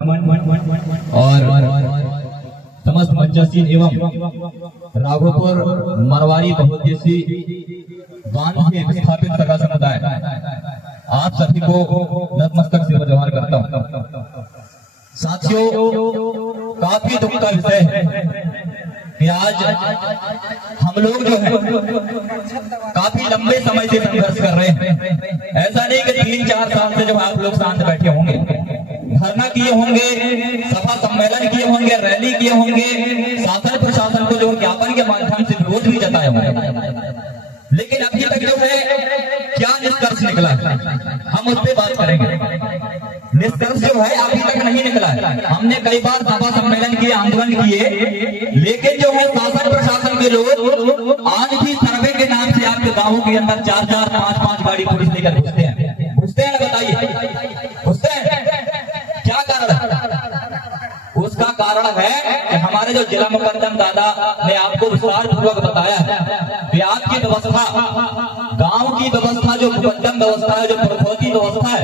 और समस्त मंचासीन एवं राघोपुर मरवारी बहुउद्देशी बांध के विस्थापित सगा समुदाय, आप सभी को नतमस्तक से जोहार करता हूँ। साथियों, काफी दुख का विषय है कि आज हम लोग जो है काफी लंबे समय से संघर्ष कर रहे हैं। ऐसा नहीं कि 3-4 साल से जब आप लोग शांत बैठे होंगे, धरना किए होंगे, सभा सम्मेलन किए होंगे, रैली किए होंगे, शासन प्रशासन को जो ज्ञापन के माध्यम से विरोध भी जताया होगा, लेकिन अभी तक जो है क्या निष्कर्ष निकला है, हम उस पर बात करेंगे। निष्कर्ष जो है अभी तक नहीं निकला है। हमने कई बार सभा सम्मेलन किए, आंदोलन किए, लेकिन जो है शासन प्रशासन के लोग आज भी सर्वे के नाम से आपके गांवों के अंदर 4-4, 5-5 गाड़ी पुलिस लेकर घुसते हैं। घुसते हैं ना, बताइए, घुसते हैं। क्या कारण है? उसका कारण है कि हमारे जो जिला मुकद्दम दादा ने आपको विस्तार पूर्वक बताया है, ब्याज की व्यवस्था, गांव की व्यवस्था, जो मुकद्दम व्यवस्था है, जो प्रखोती व्यवस्था है,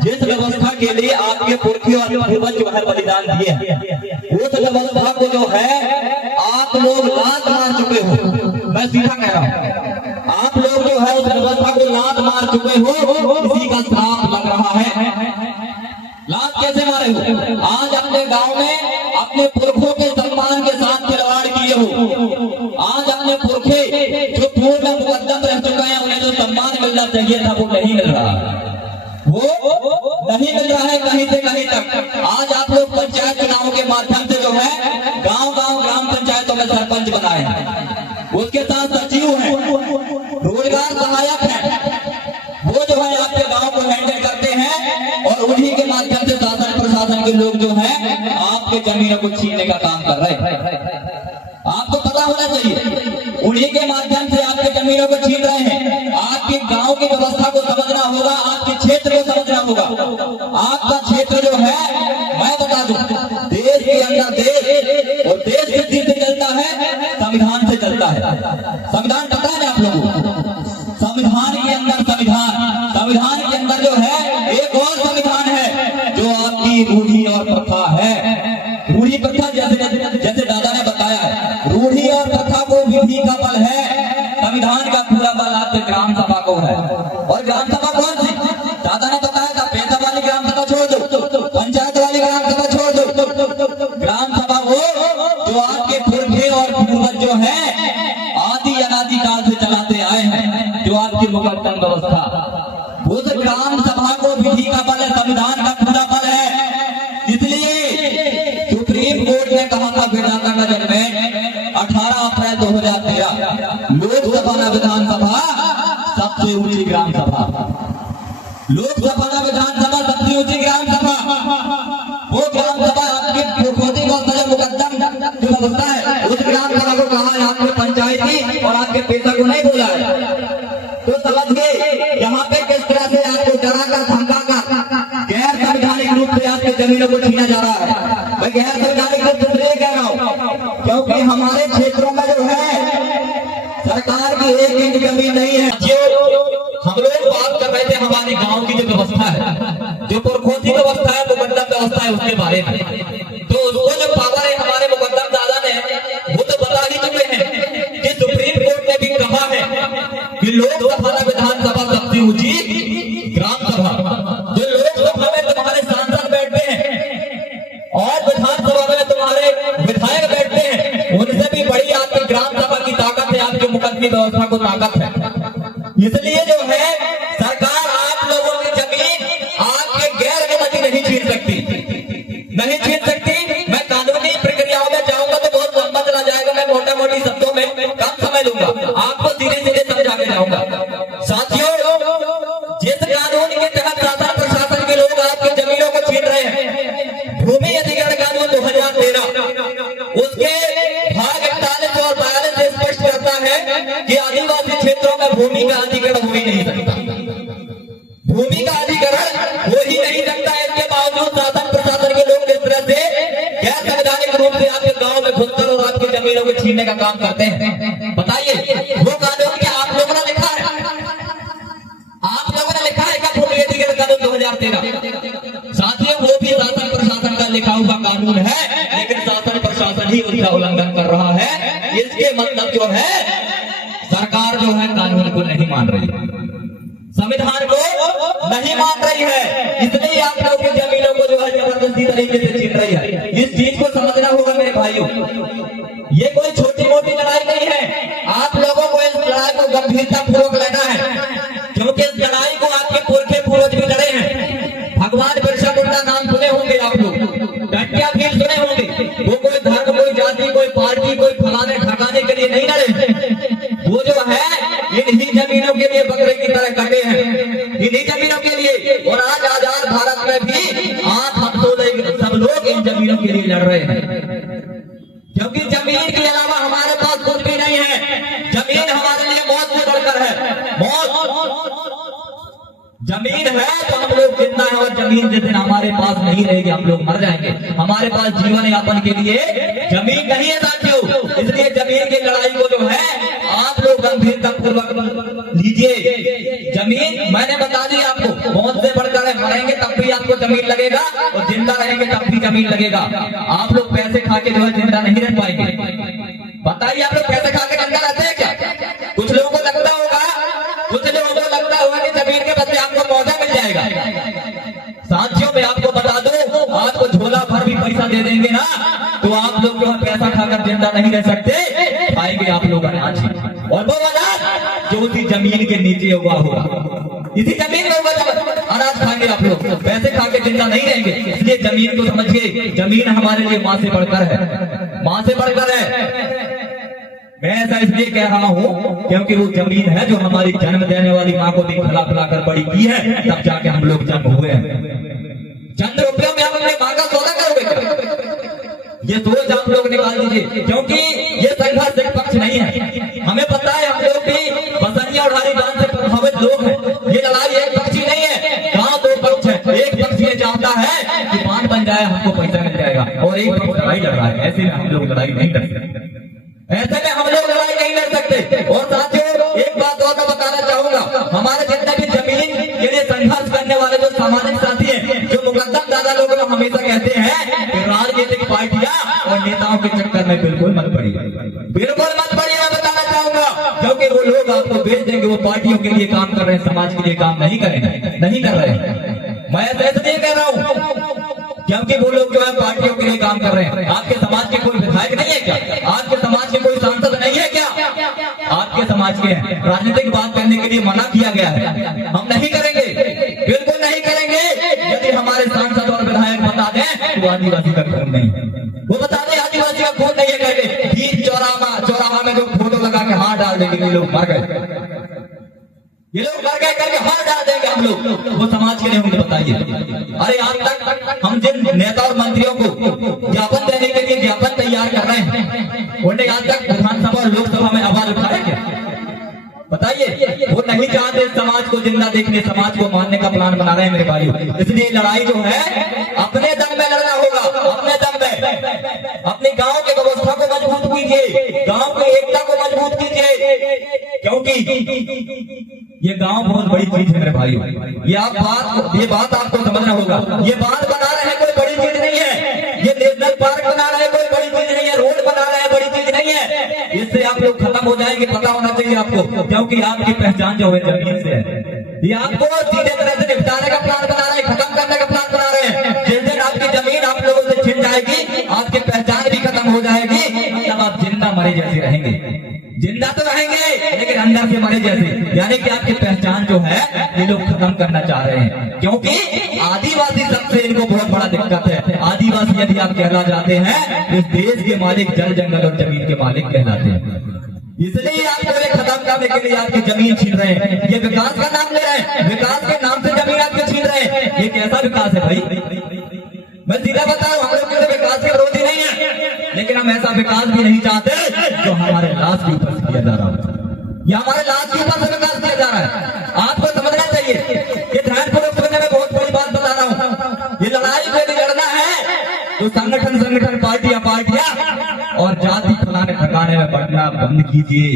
जिस व्यवस्था के लिए आपके पुरखे और पूर्वज जो है बलिदान दिए हैं, उस व्यवस्था को जो है आप लोग लात मार चुके हो। मैं सीधा कह रहा हूँ, आप लोग जो है उस व्यवस्था को लात मार चुके हो। इसी का श्राप लग रहा है। लात कैसे मारे हो? आज अपने गांव में अपने पुरखों के सम्मान के साथ खिलवाड़ किए हो। आज अपने पुरखे जो पूर्व में मुकद्दम रह चुके हैं, उन्हें जो सम्मान मिलना चाहिए था वो नहीं मिल रहा, वो नहीं मिल रहा है कहीं से कहीं तक। आज आप लोग पंचायत चुनाव के माध्यम से जो है गांव-गांव ग्राम पंचायतों में सरपंच बनाए हैं, उसके साथ सचिव है, रोजगार सहायक है, वो जो है आपके गांव को हैंडल करते हैं, और उन्हीं के माध्यम से शासन प्रशासन के लोग जो हैं आपके जमीनों को छीनने का काम कर रहे हैं। आपको पता होना चाहिए, उन्हीं के माध्यम से आपके जमीनों को छीन रहे हैं। आपके गांव की व्यवस्था को समझना होगा, आपके क्षेत्र को समझना होगा। आपका क्षेत्र जो है, मैं बता दूं, देश के अंदर देश, और देश किस से चलता है? संविधान से चलता है। संविधान पता है आप लोगों को? संविधान के अंदर संविधान के अंदर जो है एक और संविधान है, जो आपकी रूढ़ी और प्रथा है। रूढ़ी प्रथा जैसे दादा ने बताया है, रूढ़ी और प्रथा को विधि का बल है, संविधान का पूरा बल आपके ग्राम सभा को है। और ग्राम सभा कौन सी? दादा ने बताया था, पैसा वाली ग्राम सभा छोड़ दो, पंचायत वाली ग्राम सभा छोड़ दो। ग्राम सभा वो जो आपके पुरखे और पूर्वज जो है आदि अनादि काल से चलाते आए हैं, जो आपकी मुकद्दम व्यवस्था, उस ग्राम सभा को विधि का बल है, संविधान का पूरा बल है। इसलिए सुप्रीम कोर्ट ने कहा था विधाननगर में 18 अप्रैल 2013, लोकसभा न विधानसभा सबसे ऊंची ग्राम सभा, लोकसभा न विधानसभा सबसे ऊंची ग्राम सभा। वो ग्राम सभा आपकी प्रकृति का सजा मुकद्दम जो व्यवस्था है, उस ग्राम सभा को कहा है आपके पंचायती और आपके पेशा को नहीं बोला है। तो समझिए यहाँ पे किस तरह से आपको डराकर धमकाकर गैर संवैधानिक रूप से आपके जमीनों को छीना जा रहा है। मैं गैर संवैधानिक रूप से इसलिए कह रहा हूँ क्योंकि हमारे क्षेत्रों में जो है सरकार की 1 इंच जमीन नहीं है। हम लोग बात कर रहे थे हमारे गांव की जो व्यवस्था है, जो पुरखोती व्यवस्था है, मुकद्दम व्यवस्था है, उसके बारे में। तो उसको जो पावर है हमारे मुकद्दम दादा ने, वो तो बता ही चुके हैं कि सुप्रीम कोर्ट ने भी कहा है कि लोकसभा में विधानसभा सबसे ऊंची ग्राम सभा। जो लोकसभा में तुम्हारे सांसद बैठते हैं और विधानसभा में तुम्हारे विधायक बैठते हैं, उनसे भी बड़ी आपकी ग्राम सभा की ताकत है, आपकी मुकद्दमी व्यवस्था को ताकत है। इसलिए जो है सरकार आप लोगों की जमीन आपके गैर अनुमति नहीं छीन सकती, नहीं छीन सकती। मैं कानूनी प्रक्रियाओं में जाऊंगा तो बहुत लंबा चला जाएगा, मैं मोटा मोटी शब्दों में कम समय लूंगा, आपको सीधे सीधे समझा के जाऊंगा। साथियों, जिस कानून के तहत शासन प्रशासन के लोग आपकी जमीनों को छीन रहे हैं, भूमि अधिग्रहण कानून 2013, उसके भाग 41 और 42 से स्पष्ट करता है कि आदिवासी क्षेत्रों में भूमि का अधिग्रहण हो ही नहीं सकता, भूमि का अधिग्रहण हो ही नहीं सकता। इसके बावजूद शासन प्रशासन के लोग किस तरह से गैर संवैधानिक रूप से आपके गांव में घुसकर और आपकी जमीनों को छीनने का काम करते हैं। बताइए, वो कानून क्या आप लोगों ने लिखा है? आप लोगों ने लिखा है क्या भूमि अधिग्रहण कानून 2013? साथियों, वो भी शासन प्रशासन का लिखा हुआ कानून है, लेकिन शासन प्रशासन ही उसका उल्लंघन कर रहा है। इसके मतलब जो है सरकार जो है कानून को नहीं मान रही है, संविधान को नहीं मान रही है, इसलिए आप लोग की जमीनों को जो है जबरदस्ती तरीके से छीन रही है। इस चीज को समझना होगा मेरे भाइयों, ये कोई छोटी मोटी लड़ाई नहीं है। आप लोगों को इस लड़ाई को गंभीरता पूर्वक लेना है, क्योंकि इस लड़ाई को आपके पुरखे पूर्वज भी लड़े हैं। भगवान बिरसा मुंडा नाम सुने होंगे आप लोग, डंडिया भील सुने होंगे। वो कोई धर्म, कोई जाति, कोई पार्टी, कोई फलाने ठकाने के लिए नहीं लड़े, वो जो है इन्हीं जमीनों के लिए बकरे की तरह कटे हैं, इन्हीं जमीनों के लिए। और आज आजाद भारत में भी आज हम सब लोग इन जमीनों के लिए लड़ रहे हैं, क्योंकि जमीन के अलावा हमारे पास कुछ भी नहीं है। जमीन हमारे लिए मौत से बढ़कर है, मौत। जमीन है तो हम लोग जिंदा है, और जमीन जिस दिन हमारे पास नहीं रहेगी हम लोग मर जाएंगे। हमारे पास जीवन यापन के लिए जमीन नहीं है साथियों, इसलिए जमीन की लड़ाई को जो है आप लोग गंभीरता पूर्वक लीजिए। जमीन मैंने बता दी आपको, मौत से बढ़कर है। मरेंगे तब भी आपको जमीन लगेगा, और जिंदा रहेंगे तब भी जमीन लगेगा। आप लोग पैसे खा के जो है जिंदा नहीं रह पाएंगे। बताइए, आप लोग पैसे खा के जिंदा रहते हैं क्या? कुछ लोगों को लगता होगा, कुछ लोगों को लगता होगा कि जमीन के बदले आपको पौधा मिल जाएगा। साथियों मैं आपको बता दूं, आपको झोला भर भी पैसा दे देंगे ना, तो आप लोग जो है पैसा खाकर जिंदा नहीं रह सकते, खाएंगे आप लोग अनाज। और वो अनाज जो उसी जमीन के नीचे उगा होगा, इसी जमीन में उगा अनाज खाएंगे आप लोग, पैसे खा के जिंदा नहीं रहेंगे। इसलिए जमीन को समझिए, जमीन हमारे लिए मां से बढ़कर है, मां से बढ़कर है। मैं ऐसा इसलिए कह रहा हूँ क्योंकि वो जमीन है जो हमारी जन्म देने वाली माँ को भी खिला पिला कर बड़ी की है, तब जाके हम लोग जन्म हुए हैं। चंद रुपयों में हम अपने माँ का सौदा करोगे, ये सोच आप लोग निकाल दीजिए, क्योंकि ये संघर्ष एक पक्ष नहीं है। हमें पता है, हम लोग भी बसनिया और हरिजान से प्रभावित लोग हैं। ये लड़ाई एक पक्षी नहीं है, कहाँ दो पक्ष है। एक पक्ष ये चाहता है कि मान बन जाए, हमको पैसा मिल जाएगा, और एक पक्ष लड़ाई लड़ रहा है। ऐसे में हम लोग लड़ाई नहीं कर सकते, ऐसे में हम लोग लड़ाई नहीं लड़ सकते। और साथियों एक बात और मैं बताना चाहूंगा, हमारे जितने भी जमीन के लिए संघर्ष करने वाले जो सामाजिक साथी हैं, जो मुकद्दम दादा लोग हमेशा कहते हैं कि राजनीतिक पार्टियां और नेताओं के चक्कर में बिल्कुल मत पड़िए, बिल्कुल मत पड़िए। मैं बताना चाहूंगा, क्योंकि वो लोग आपको बेच देंगे, वो पार्टियों के लिए काम कर रहे हैं, समाज के लिए काम नहीं करेंगे, नहीं कर रहे हैं। मैं ऐसे नहीं कह रहा हूँ, क्योंकि वो लोग जो है पार्टियों के लिए काम कर रहे हैं। आपके समाज के कोई विधायक नहीं है क्या? आपके समाज के कोई सांसद नहीं है क्या? आपके समाज के हैं। राजनीतिक बात करने के लिए मना किया गया है, हम नहीं करेंगे, बिल्कुल नहीं करेंगे। यदि हमारे सांसद और विधायक बता दें तो आदिवासी का खून नहीं है, वो बता दें आदिवासी का खून नहीं है, कहते बीच चौराहा में जो फोटो लगा के हाथ डाल देंगे, ये लोग मर गए, ये लोग मर गए करके हाथ डाल देंगे हम लोग, वो समाज के लिए होंगे। बताइए, अरे आज तक हम जिन नेता और मंत्रियों को ज्ञापन देने के लिए ज्ञापन तैयार कर रहे हैं, उन्हें आज तक विधानसभा और लोकसभा में आवाज उठाया क्या? बताइए, वो नहीं चाहते समाज को जिंदा देखने, समाज को मानने का प्लान बना रहे हैं मेरे भाइयों। इसलिए लड़ाई जो है अपने दम में लड़ना होगा, अपने दम में। अपने गांव की व्यवस्था को मजबूत कीजिए, गांव की एकता को मजबूत कीजिए, क्योंकि ये गांव बहुत बड़ी चीज है मेरे भाइयों। ये बात आपको समझना होगा। ये बांध बना रहे हैं कोई बड़ी चीज नहीं है, ये नेशनल पार्क बना रहे हैं कोई बड़ी चीज नहीं है, रोड बना रहे हैं बड़ी चीज नहीं है। इससे आप लोग खत्म हो जाएंगे, पता होना चाहिए आपको, क्योंकि आपकी पहचान जो है जमीन से है। ये आपको सीधे तरह से निपटाने का प्लान बना रहे हैं, खत्म करने का प्लान बना रहे हैं। जिस दिन आपकी जमीन आप लोगों से छिन जाएगी, आपकी पहचान भी खत्म हो जाएगी, तब आप जिंदा मरे जैसे रहेंगे। जिंदा तो रहेंगे लेकिन अंदर से मरे जैसे, यानी कि आपकी पहचान जो है ये लोग खत्म करना चाह रहे हैं। क्योंकि आदिवासी सबसे इनको बहुत बड़ा दिक्कत है। आदिवासी यदि आप कहला जाते हैं, इस देश के मालिक जल जंगल और जमीन के मालिक कहलाते हैं। इसलिए आपको ये खत्म करने के लिए आपकी जमीन छीन रहे हैं, ये विकास का नाम ले रहे हैं, विकास के नाम से जमीन आपकी छीन रहे हैं। ये कैसा विकास है भाई? मैं सीधा बताऊं, हम लोग किसी विकास के विरोधी नहीं है, लेकिन हम ऐसा विकास भी नहीं चाहते जो हमारे लाश के ऊपर से किया जा रहा है, या हमारे लाश के ऊपर से विकास किया जा रहा है। आपको समझना चाहिए, ये ध्यानपूर्वक सुनने में बहुत बड़ी बात बता रहा हूँ। ये लड़ाई यदि लड़ना है तो संगठन पार्टियां और जाति फलाने ठिकाने में बढ़ना बंद कीजिए।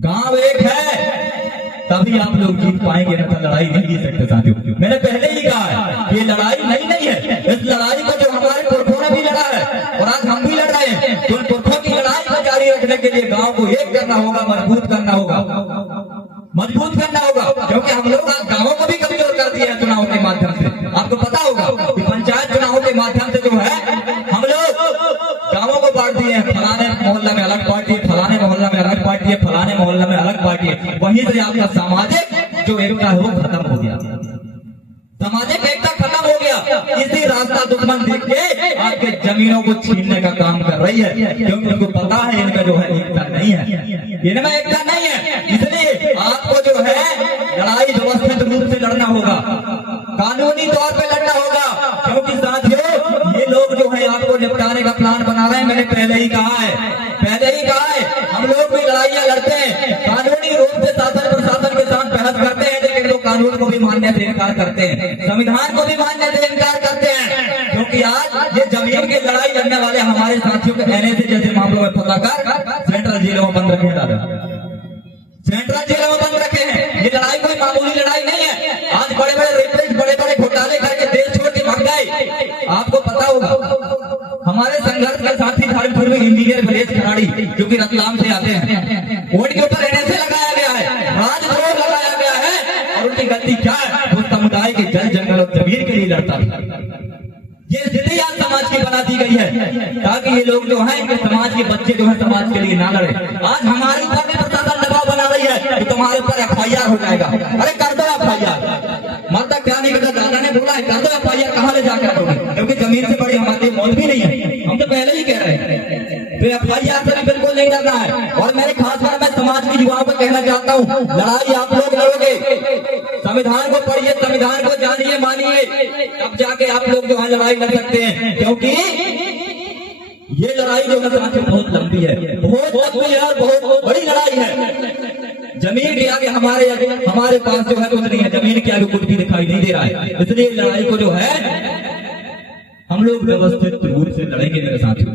गांव एक है तभी आप लोग जीत पाएंगे, न तो लड़ाई नहीं जीत सकते साथियों। मैंने पहले ही कहा है, ये लड़ाई नहीं है। इस लड़ाई को जो के लिए गांव को एक करना होगा, मजबूत करना होगा, मजबूत करना होगा, क्योंकि हम लोग गांवों को भी कमजोर कर दिए हैं चुनाव के माध्यम से। आपको पता होगा कि पंचायत चुनाव के माध्यम से जो है हम लोग गांवों को बांट दिए हैं, फलाने मोहल्ला में अलग पार्टी है, फलाने मोहल्ला में अलग पार्टी है, फलाने मोहल्ला में अलग पार्टी है। वहीं से आपका सामाजिक जो एकता है वो खत्म हो गया, सामाजिक एकता खत्म हो गया। इसी रास्ता दुश्मन देख के आपके जमीनों को छीनने का काम कर रही है, क्योंकि उनको पता है इनका जो है एकता नहीं है, इनमें एकता नहीं है। इसलिए आपको जो है लड़ाई व्यवस्थित रूप से लड़ना होगा, कानूनी तौर पे लड़ना होगा, क्योंकि साथियों ये लोग जो है आपको निपटाने का प्लान बना रहे हैं। मैंने पहले ही कहा है हम लोग भी लड़ाइयां लड़ते हैं, कानूनी रूप से शासन प्रशासन के साथ बहस करते हैं, लेकिन लोग कानून को भी मानने से इनकार करते हैं, संविधान को भी मानने से इनकार करते हैं। क्योंकि आज ये जमीन की लड़ाई लड़ने वाले हमारे साथियों को एनएसी जैसे मामलों में फंसाकर सेंट्रल जेलों में बंद रखे जाते हैं, सेंट्रल जेलों में बंद रखे हैं। ये लड़ाई कोई मामूली लड़ाई नहीं है। आज बड़े बड़े रेपरेट, बड़े बड़े घोटाले करके देश छोड़ के भाग गए। आपको पता होगा हमारे संघर्ष के साथी धर्मपुर इंजीनियर विलेज खराड़ी जो कि रतलाम से आते हैं, उनके ऊपर एनएसए लगाया गया है, राजद्रोह लगाया गया है। और उनकी गलती क्या है? वो समुदाय के जल जंगल और जमीन के लिए लड़ता था। ये स्थिति आज समाज की बना दी गई है ताकि ये लोग जो है इनके समाज के बच्चे जो है समाज के लिए ना लड़े। आज हमारे ऊपर भी प्रशासन दबाव बना रही है कि तुम्हारे ऊपर एफआईआर हो जाएगा। अरे कर दो एफआईआर, माता क्या नहीं करता, दादा ने बोला है कर दो एफआईआर, कहाँ ले जाकर करोगे? क्योंकि जमीन से बड़ी हमारी मौत भी नहीं है, हम तो पहले ही कह रहे हैं। तो एफआईआर से भी बिल्कुल नहीं डरना है। और मैंने खासकर मैं समाज के युवाओं को कहना चाहता हूँ, लड़ाई आप लोग लड़ोगे, संविधान को पढ़िए, संविधान को जानिए, मानिए, तब जाके आप लोग जो है लड़ाई लड़ सकते हैं। क्योंकि ये लड़ाई जो है साथियों बहुत लंबी है, बहुत लंबी है और बहुत बड़ी लड़ाई है। जमीन के आगे हमारे पास जो है कुछ नहीं है, जमीन के आगे कुछ भी दिखाई नहीं दे रहा है। इसलिए लड़ाई को जो है हम लोग व्यवस्थित रूप से लड़ेंगे मेरे साथियों,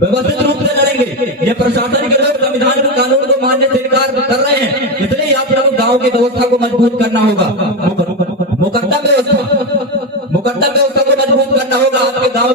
व्यवस्थित रूप से लड़ेंगे। ये प्रशासन के लोग संविधान को, कानून को मानने से इनकार कर रहे हैं। इसलिए आप लोग गांव की व्यवस्था को मजबूत करना होगा, मुकद्दम व्यवस्था को मजबूत करना होगा। आपके गांव